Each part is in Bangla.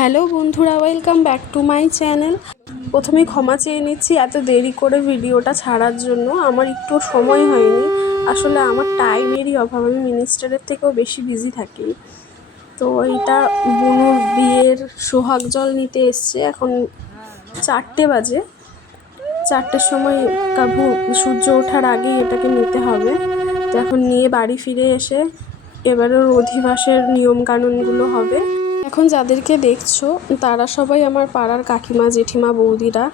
হ্যালো বন্ধুরা, welcome back to my channel. প্রথমেই ক্ষমা চেয়ে নিচ্ছি এত দেরি করে ভিডিওটা ছাড়ার জন্য। আমার একটু সময় হয়নি, আসলে আমার টাইমেরই অভাব। আমি মিনিস্টারের থেকেও বেশি বিজি থাকি। তো এইটা বুনুর বিয়ের সোহাগ জল নিতে এসছে। এখন 4টে বাজে। 4টের সময় সূর্য ওঠার আগেই এটাকে নিতে হবে। তো এখন নিয়ে বাড়ি ফিরে এসে এবারের অধিবাসের নিয়মকানুনগুলো হবে। এখন যাদেরকে দেখছো তারা সবাই আমার পাড়ার কাকিমা, জেঠিমা, বৌদিরা।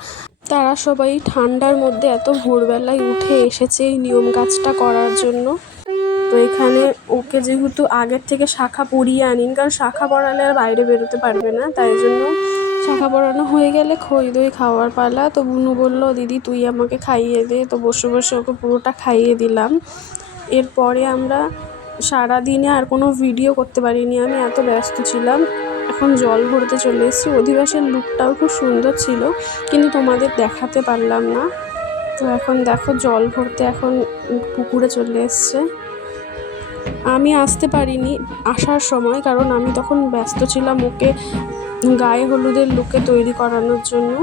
তারা সবাই ঠান্ডার মধ্যে এত ভোরবেলায় উঠে এসেছে এই নিয়ম কাজটা করার জন্য। তো এখানে ওকে যেহেতু আগের থেকে শাখা পরিয়ে আনিন, কারণ শাখা পরালে আর বাইরে বেরোতে পারবে না, তাই জন্য শাখা পরানো হয়ে গেলে খই দই খাওয়ার পালা। তো বুনু বললো, দিদি তুই আমাকে খাইয়ে দে। তো বসে বসে ওকে পুরোটা খাইয়ে দিলাম। এরপরে আমরা সারাদিনে আর কোনো ভিডিও করতে পারিনি, আমি এত ব্যস্ত ছিলাম। এখন জল ভরতে চলে এসেছি। অধিবাসের লুকটাও খুব সুন্দর ছিল, কিন্তু তোমাদের দেখাতে পারলাম না। তো এখন দেখো জল ভরতে এখন পুকুরে চলে এসছে। আমি আসতে পারিনি আসার সময়, কারণ আমি তখন ব্যস্ত ছিলাম ওকে গায়ে হলুদের লুকে তৈরি করানোর জন্য।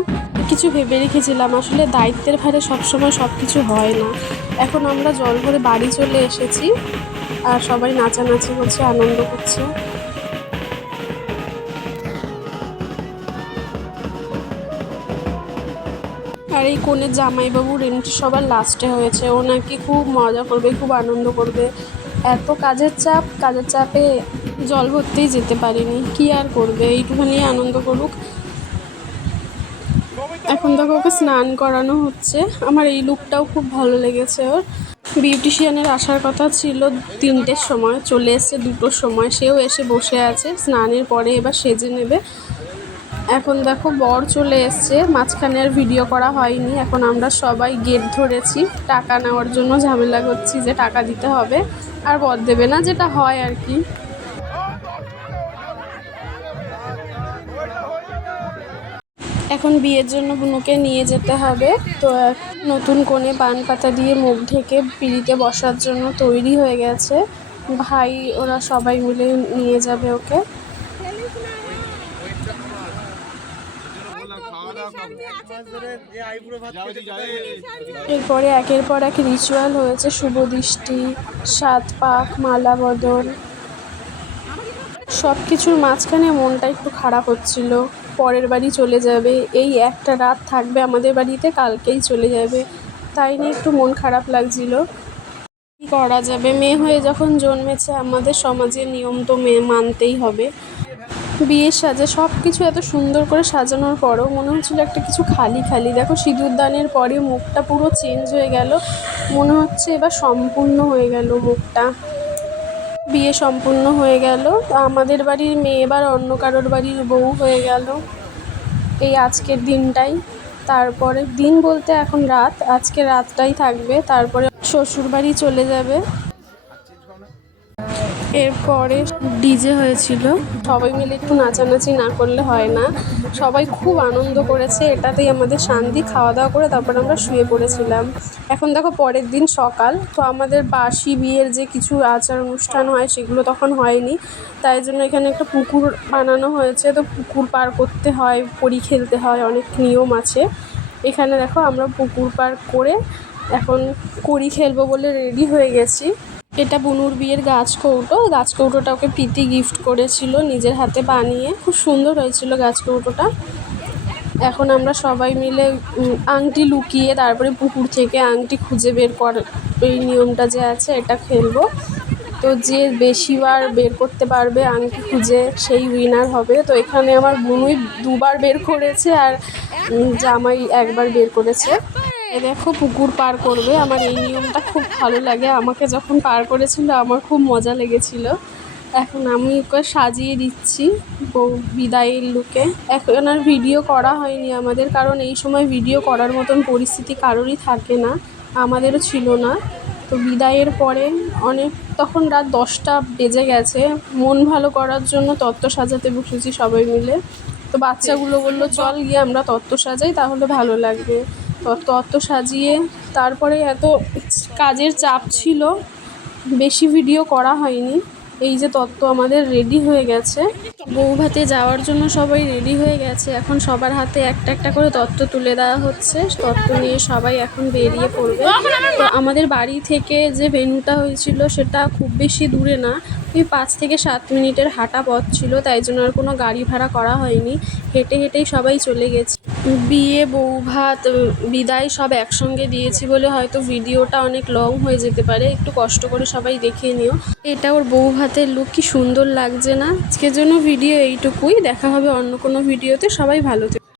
কিছু ভেবে রেখেছিলাম, আসলে দায়িত্বের ভারে সবসময় সব কিছু হয় না। এখন আমরা জল ভরে বাড়ি চলে এসেছি, আর সবাই নাচানাচি করছে, আনন্দ করছে। আর এই কনের জামাইবাবুর এন্ট্রি সবার লাস্টে হয়েছে। ও নাকি খুব মজা করবে, খুব আনন্দ করবে। এত কাজের চাপে জল ভরতেই যেতে পারিনি। কি আর করবে, এইটুখানি আনন্দ করুক। এখন দেখো ওকে স্নান করানো হচ্ছে। আমার এই লুকটাও খুব ভালো লেগেছে ওর। বিউটিশিয়ানের আসার কথা ছিল 3টের সময়, চলে এসছে 2টোর সময়। সেও এসে বসে আছে, স্নানের পরে এবার সেজে নেবে। এখন দেখো বর চলে এসছে, মাঝখানে আর ভিডিও করা হয়নি। এখন আমরা সবাই গেট ধরেছি, টাকা নেওয়ার জন্য ঝামেলা করছি যে টাকা দিতে হবে, আর বর দেবে না, যেটা হয় আর কি। এখন বিয়ের জন্য বুনুকে নিয়ে যেতে হবে। তো নতুন কোণে পান পাতা দিয়ে মুখ ঢেকে পিঁড়িতে বসার জন্য তৈরি হয়ে গেছে ভাই। ওরা সবাই মিলে নিয়ে যাবে ওকে। এরপরে একের পর এক রিচুয়াল হয়েছে, শুভ দৃষ্টি, 7 পাক, মালা বদল। সব কিছুর মাঝখানে মনটা একটু খারাপ হচ্ছিল। পরের বাড়ি চলে যাবে, এই একটা রাত থাকবে আমাদের বাড়িতে, কালকেই চলে যাবে, তাই নিয়ে একটু মন খারাপ লাগছিল। কী করা যাবে, মেয়ে হয়ে যখন জন্মেছে, আমাদের সমাজের নিয়ম তো মেয়ে মানতেই হবে। বিয়ের সাজে সব কিছু এত সুন্দর করে সাজানোর পরও মনে হচ্ছিল একটা কিছু খালি খালি। দেখো সিঁদুর দানের পরে মুখটা পুরো চেঞ্জ হয়ে গেল, মনে হচ্ছে এবার সম্পূর্ণ হয়ে গেল মুখটা। বিয়ে সম্পূর্ণ হয়ে গেল। আমাদের বাড়ির মেয়ে এবার অন্য কারোর বাড়ির বউ হয়ে গেল এই আজকের দিনটাই। তারপরে দিন বলতে এখন রাত, আজকে রাতটাই থাকবে, তারপরে শ্বশুর বাড়ি চলে যাবে। এরপরে ডিজে হয়েছিল, সবাই মিলে একটু নাচানাচি না করলে হয় না। সবাই খুব আনন্দ করেছে, এটাতেই আমাদের শান্তি। খাওয়া দাওয়া করে তারপর আমরা শুয়ে পড়েছিলাম। এখন দেখো পরের দিন সকাল। তো আমাদের বাসি বিয়ের যে কিছু আচার অনুষ্ঠান হয় সেগুলো তখন হয়নি, তাই জন্য এখানে একটা পুকুর বানানো হয়েছে। তো পুকুর পার করতে হয়, পরি খেলতে হয়, অনেক নিয়ম আছে এখানে। দেখো আমরা পুকুর পার করে এখন কড়ি খেলবো বলে রেডি হয়ে গেছি। এটা বুনুর বিয়ের গাছকৌটোটা ওকে প্রীতি গিফট করেছিল, নিজের হাতে বানিয়ে। খুব সুন্দর হয়েছিল গাছকৌটোটা। এখন আমরা সবাই মিলে আংটি লুকিয়ে তারপরে পুকুর থেকে আংটি খুঁজে বের কর, এই নিয়মটা যে আছে এটা খেলবো। তো যে বেশিবার বের করতে পারবে আংটি খুঁজে, সেই উইনার হবে। তো এখানে আমার বুনুই 2বার বের করেছে, আর জামাই 1বার বের করেছে। দেখো পুকুর পার করবে, আমার এই নিয়মটা খুব ভালো লাগে। আমাকে যখন পার করেছিল আমার খুব মজা লেগেছিল। এখন আমি ওকে সাজিয়ে দিচ্ছি বিদায়ের লুকে। এখন আর ভিডিও করা হয়নি আমাদের, কারণ এই সময় ভিডিও করার মতন পরিস্থিতি কারোরই থাকে না, আমাদেরও ছিল না। তো বিদায়ের পরে তখন রাত 10টা বেজে গেছে। মন ভালো করার জন্য তত্ত্ব সাজাতে বসেছি সবাই মিলে। তো বাচ্চাগুলো বললো চল গিয়ে আমরা তত্ত্ব সাজাই, তাহলে ভালো লাগবে। তত্ত্ব সাজিয়ে তারপরে এত কাজের চাপ ছিল, বেশি ভিডিও করা হয়নি। এই যে তত্ত্ব আমাদের রেডি হয়ে গেছে। বউ ভাতে যাওয়ার জন্য সবাই রেডি হয়ে গেছে। এখন সবার হাতে একটা একটা করে তত্ত্ব তুলে দেওয়া হচ্ছে। তত্ত্ব নিয়ে সবাই এখন বেরিয়ে পড়বে। তো আমাদের বাড়ি থেকে যে ভেন্যুটা হয়েছিল সেটা খুব বেশি দূরে না, ওই 5 থেকে 7 মিনিটের হাঁটা পথ ছিল, তাই জন্য আর কোনো গাড়ি ভাড়া করা হয়নি। হেঁটে হেঁটেই সবাই চলে গেছে। বিয়ে, বউ ভাত, বিদায় সব একসঙ্গে দিয়েছি বলে হয়তো ভিডিওটা অনেক লং হয়ে যেতে পারে, একটু কষ্ট করে সবাই দেখে নিও। এটা ওর বউ ভাতের লুক, কি সুন্দর লাগছে না? আজকের জন্য ভিডিও এইটুকুই। দেখা হবে অন্য কোনো ভিডিওতে। সবাই ভালো থেকো।